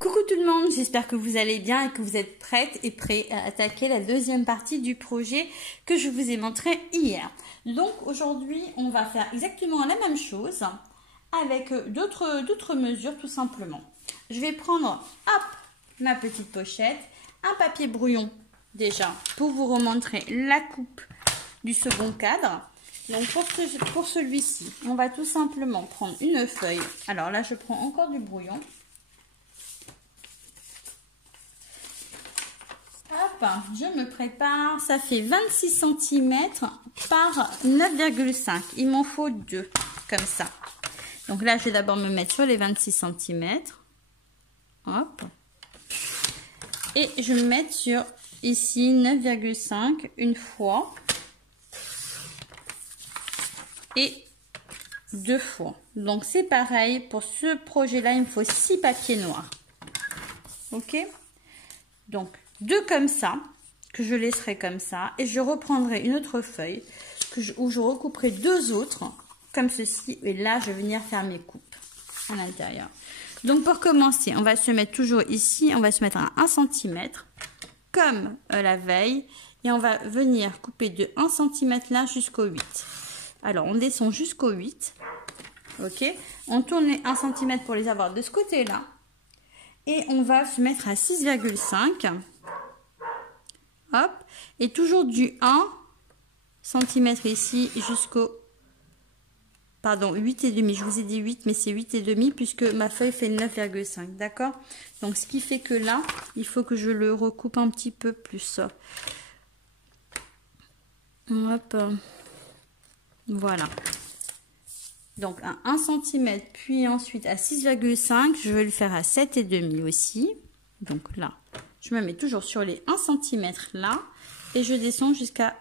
Coucou tout le monde, j'espère que vous allez bien et que vous êtes prêtes et prêts à attaquer la deuxième partie du projet que je vous ai montré hier. Donc aujourd'hui, on va faire exactement la même chose avec d'autres mesures tout simplement. Je vais prendre ma petite pochette, un papier brouillon déjà pour vous remontrer la coupe du second cadre. Donc pour celui-ci, on va tout simplement prendre une feuille. Alors là, je prends encore du brouillon. Hop, je me prépare. Ça fait 26 cm par 9,5. Il m'en faut 2, comme ça. Donc là, je vais d'abord me mettre sur les 26 cm. Hop. Et je vais me mettre sur ici 9,5 une fois. Et 2 fois. Donc c'est pareil. Pour ce projet-là, il me faut 6 papiers noirs. Ok? Donc 2 comme ça, que je laisserai comme ça, et je reprendrai une autre feuille où je recouperai 2 autres comme ceci, et là je vais venir faire mes coupes à l'intérieur. Donc pour commencer, on va se mettre toujours ici, on va se mettre à 1 cm comme la veille, et on va venir couper de 1 cm là jusqu'au 8. Alors on descend jusqu'au 8, ok, on tourne les 1 cm pour les avoir de ce côté là, et on va se mettre à 6,5. Hop, et toujours du 1 cm ici jusqu'au, pardon, 8,5. Je vous ai dit 8, mais c'est 8,5 puisque ma feuille fait 9,5, d'accord? Donc, ce qui fait que là, il faut que je le recoupe un petit peu plus. Hop, voilà. Donc, à 1 cm, puis ensuite à 6,5, je vais le faire à 7,5 aussi. Donc là, je me mets toujours sur les 1 cm là et je descends jusqu'à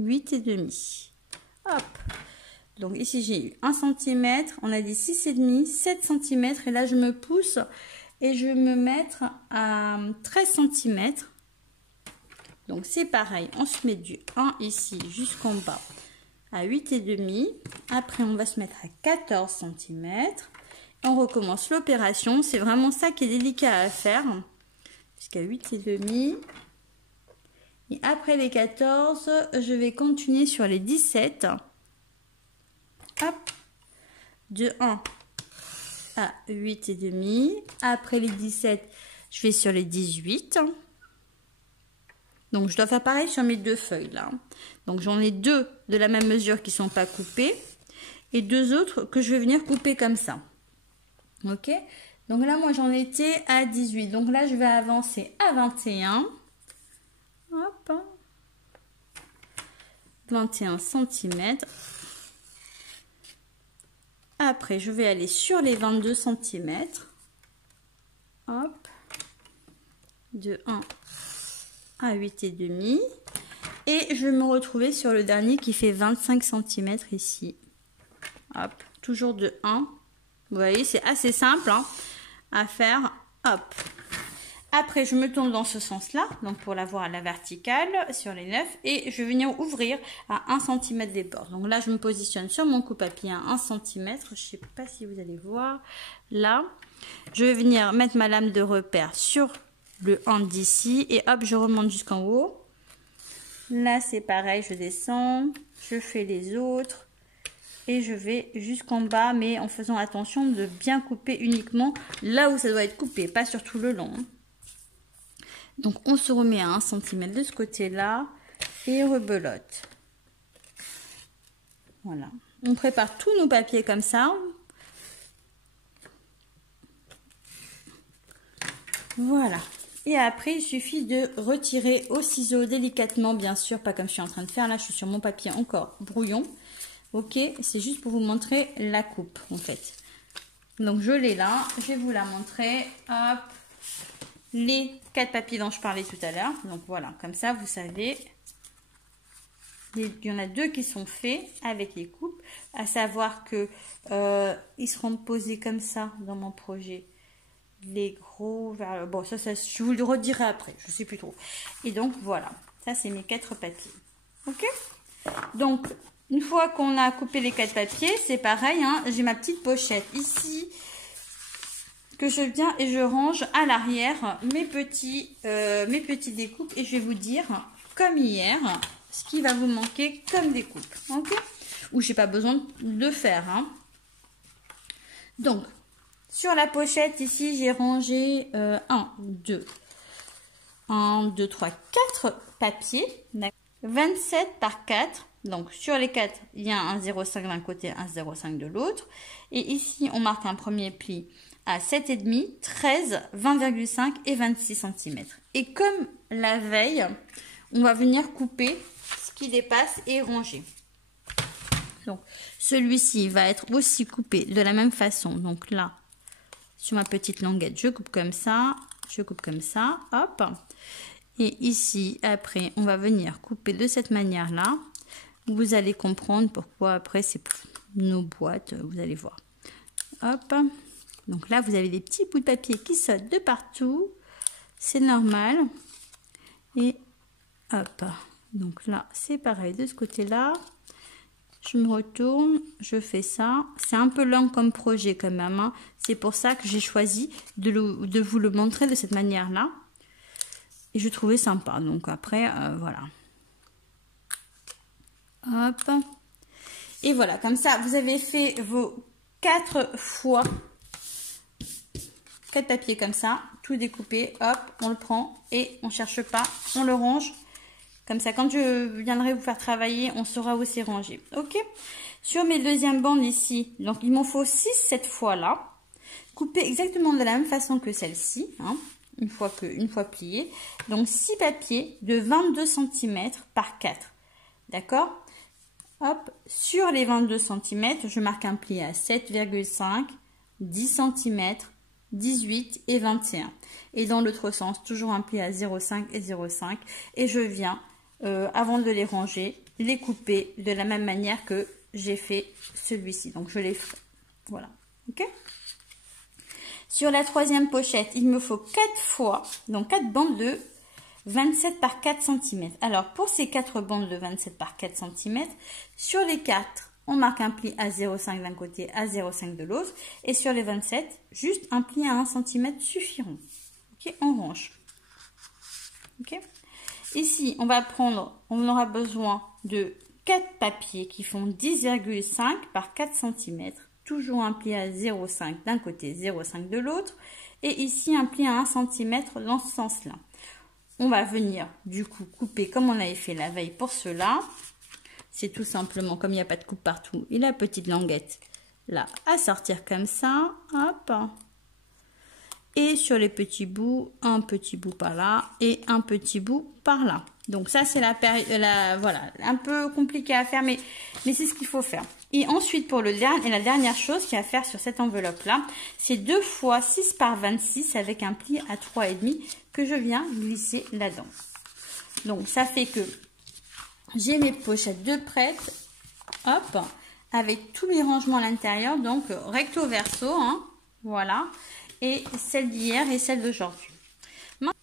8,5. Hop. Donc ici j'ai eu 1 cm, on a dit 6,5, 7 cm et là je me pousse et je vais me mettre à 13 cm. Donc c'est pareil, on se met du 1 ici jusqu'en bas à 8,5. Après on va se mettre à 14 cm. On recommence l'opération, c'est vraiment ça qui est délicat à faire. Jusqu'à 8,5. Et après les 14, je vais continuer sur les 17. Hop. De 1 à 8,5. Après les 17, je vais sur les 18. Donc je dois faire pareil sur mes 2 feuilles là. Donc j'en ai 2 de la même mesure qui ne sont pas coupées. Et 2 autres que je vais venir couper comme ça. Ok, donc là moi j'en étais à 18, donc là je vais avancer à 21. Hop, 21 cm. Après je vais aller sur les 22 cm. Hop, de 1 à 8,5. Et je vais me retrouver sur le dernier qui fait 25 cm ici. Hop, toujours de 1. Vous voyez, c'est assez simple hein, à faire. Hop. Après, je me tourne dans ce sens-là, donc pour l'avoir à la verticale sur les 9, et je vais venir ouvrir à 1 cm des bords. Donc là, je me positionne sur mon coupe-papier à 1 cm. Je ne sais pas si vous allez voir. Là, je vais venir mettre ma lame de repère sur le hand d'ici, et hop, je remonte jusqu'en haut. Là, c'est pareil, je descends, je fais les autres. Et je vais jusqu'en bas, mais en faisant attention de bien couper uniquement là où ça doit être coupé, pas sur tout le long. Donc on se remet à 1 cm de ce côté-là et rebelote. Voilà. On prépare tous nos papiers comme ça. Voilà. Et après, il suffit de retirer au ciseau délicatement, bien sûr, pas comme je suis en train de faire. Là, je suis sur mon papier encore brouillon. Ok, c'est juste pour vous montrer la coupe en fait. Donc je l'ai là, je vais vous la montrer. Hop, les 4 papiers dont je parlais tout à l'heure. Donc voilà, comme ça vous savez. Il y en a 2 qui sont faits avec les coupes. À savoir que ils seront posés comme ça dans mon projet. Les gros vers le... Bon, ça je vous le redirai après, je sais plus trop. Et donc voilà, ça c'est mes 4 papiers. Ok, donc une fois qu'on a coupé les 4 papiers, c'est pareil, hein, j'ai ma petite pochette ici que je viens et je range à l'arrière mes petits découpes et je vais vous dire, comme hier, ce qui va vous manquer comme découpe. Ok? Ou j'ai pas besoin de faire. Hein. Donc, sur la pochette, ici, j'ai rangé 1, 2, 3, 4 papiers. 27 par 4. Donc, sur les 4, il y a un 0,5 d'un côté, un 0,5 de l'autre. Et ici, on marque un premier pli à 7,5, 13, 20,5 et 26 cm. Et comme la veille, on va venir couper ce qui dépasse et ranger. Donc, celui-ci va être aussi coupé de la même façon. Donc là, sur ma petite languette, je coupe comme ça, hop. Et ici, après, on va venir couper de cette manière-là. Vous allez comprendre pourquoi après, c'est nos boîtes, vous allez voir. Hop. Donc là, vous avez des petits bouts de papier qui sautent de partout. C'est normal. Et hop. Donc là, c'est pareil de ce côté-là. Je me retourne, je fais ça. C'est un peu lent comme projet quand même. Hein. C'est pour ça que j'ai choisi de vous le montrer de cette manière-là. Et je trouvais sympa. Donc après, voilà. Hop. Et voilà, comme ça, vous avez fait vos 4 fois 4 papiers comme ça, tout découpé. Hop, on le prend et on cherche pas, on le range. Comme ça, quand je viendrai vous faire travailler, on saura où c'est rangé. Ok. Sur mes deuxièmes bandes ici, donc il m'en faut 6 cette fois-là. Couper exactement de la même façon que celle-ci, hein, une fois plié. Donc 6 papiers de 22 cm par 4. D'accord? Hop, sur les 22 cm, je marque un pli à 7,5, 10 cm, 18 et 21. Et dans l'autre sens, toujours un pli à 0,5 et 0,5. Et je viens, avant de les ranger, les couper de la même manière que j'ai fait celui-ci. Donc je les ferai. Voilà. Ok. Sur la troisième pochette, il me faut 4 fois, donc 4 bandes de 27 par 4 cm. Alors pour ces 4 bandes de 27 par 4 cm, sur les 4, on marque un pli à 0,5 d'un côté, à 0,5 de l'autre. Et sur les 27, juste un pli à 1 cm suffiront. Ok, on range. Ok. Ici, on aura besoin de 4 papiers qui font 10,5 par 4 cm. Toujours un pli à 0,5 d'un côté, 0,5 de l'autre. Et ici, un pli à 1 cm dans ce sens-là. On va venir, du coup, couper comme on avait fait la veille pour cela. C'est tout simplement, comme il n'y a pas de coupe partout, et la petite languette, là, à sortir comme ça. Hop. Et sur les petits bouts, un petit bout par là et un petit bout par là. Donc ça, c'est voilà, un peu compliqué à faire, mais c'est ce qu'il faut faire. Et ensuite, pour la dernière chose qu'il y a à faire sur cette enveloppe-là, c'est 2 fois 6 par 26 avec un pli à 3,5 que je viens glisser là-dedans. Donc, ça fait que j'ai mes pochettes de prêtes, hop, avec tous mes rangements à l'intérieur, donc recto verso, hein, voilà, et celle d'hier et celle d'aujourd'hui.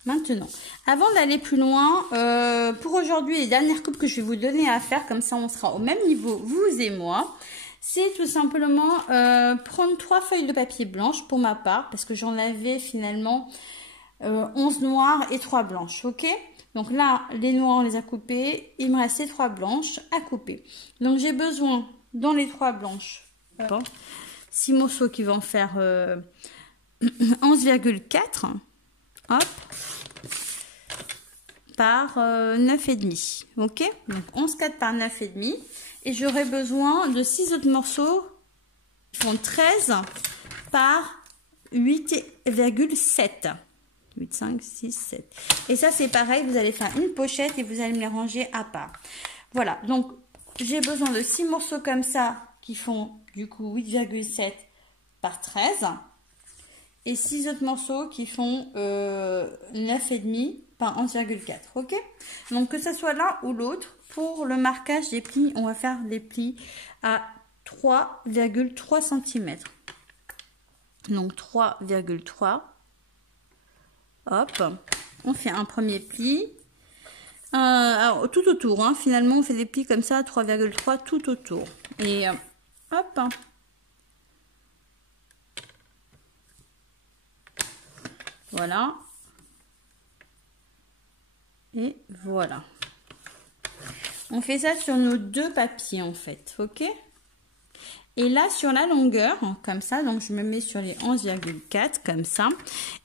Maintenant, avant d'aller plus loin, pour aujourd'hui, les dernières coupes que je vais vous donner à faire, comme ça on sera au même niveau, vous et moi, c'est tout simplement prendre 3 feuilles de papier blanche pour ma part, parce que j'en avais finalement 11 noires et 3 blanches, ok? Donc là, les noirs, on les a coupés, il me restait 3 blanches à couper. Donc j'ai besoin, dans les 3 blanches, 6 morceaux qui vont faire 11,4, hop, par 9,5, ok? Donc 11,4 par 9,5. Et j'aurai besoin de 6 autres morceaux qui font 13 par 8,7. 8, 5, 6, 7. Et ça, c'est pareil, vous allez faire une pochette et vous allez me les ranger à part. Voilà, donc j'ai besoin de 6 morceaux comme ça qui font du coup 8,7 par 13. Et 6 autres morceaux qui font 9,5 par 11,4. Ok? Donc que ce soit l'un ou l'autre, pour le marquage des plis, on va faire des plis à 3,3 cm. Donc 3,3. Hop, on fait un premier pli. Alors, tout autour, hein, finalement, on fait des plis comme ça, 3,3 tout autour. Et hop. Voilà. Et voilà. On fait ça sur nos 2 papiers en fait, ok? Et là sur la longueur, comme ça, donc je me mets sur les 11,4 comme ça.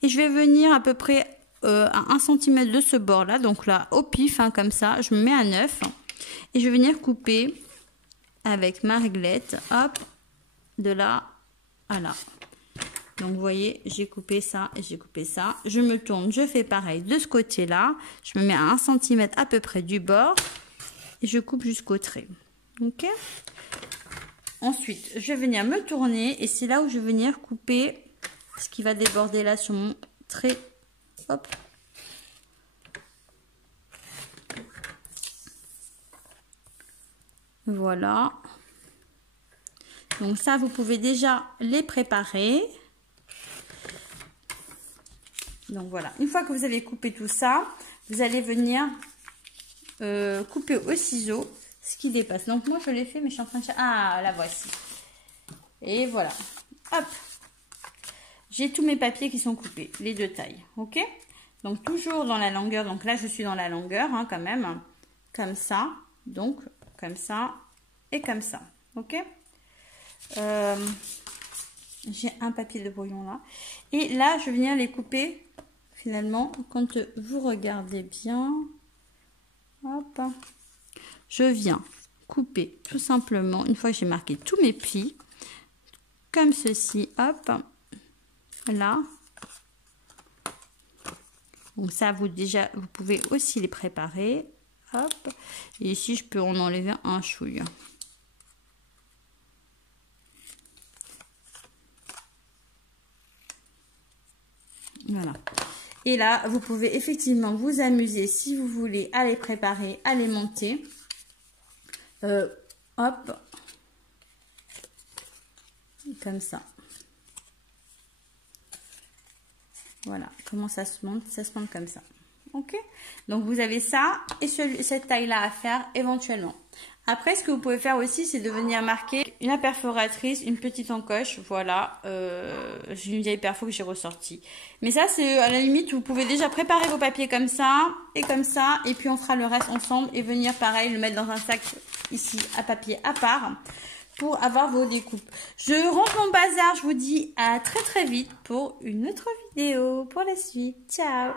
Et je vais venir à peu près à 1 cm de ce bord là, donc là au pif, hein, comme ça, je me mets à 9. Et je vais venir couper avec ma réglette, hop, de là à là. Donc vous voyez, j'ai coupé ça et j'ai coupé ça. Je me tourne, je fais pareil de ce côté là. Je me mets à 1 cm à peu près du bord. Et je coupe jusqu'au trait. Ok. Ensuite, je vais venir me tourner et c'est là où je vais venir couper ce qui va déborder là sur mon trait. Hop. Voilà. Donc ça, vous pouvez déjà les préparer. Donc voilà. Une fois que vous avez coupé tout ça, vous allez venir couper au ciseau ce qui dépasse. Donc moi je l'ai fait mais je suis en train de... Ah, la voici. Et voilà. Hop. J'ai tous mes papiers qui sont coupés, les 2 tailles. Ok. Donc toujours dans la longueur. Donc là je suis dans la longueur, hein, quand même. Comme ça. Donc comme ça et comme ça. Ok. J'ai un papier de brouillon là. Et là je vais venir les couper finalement quand vous regardez bien. Hop. Je viens couper tout simplement, une fois que j'ai marqué tous mes plis, comme ceci, hop, là. Donc ça, vous pouvez aussi les préparer, hop. Et ici, je peux en enlever un chouille. Voilà. Et là, vous pouvez effectivement vous amuser si vous voulez à les préparer, à les monter. Hop. Comme ça. Voilà. Comment ça se monte? Ça se monte comme ça. Ok. Donc, vous avez ça et cette taille-là à faire éventuellement. Après, ce que vous pouvez faire aussi, c'est de venir marquer une perforatrice, une petite encoche. Voilà, j'ai une vieille perfo que j'ai ressortie. Mais ça, c'est à la limite, vous pouvez déjà préparer vos papiers comme ça. Et puis on fera le reste ensemble et venir pareil, le mettre dans un sac ici à papier à part pour avoir vos découpes. Je range mon bazar, je vous dis à très très vite pour une autre vidéo pour la suite. Ciao!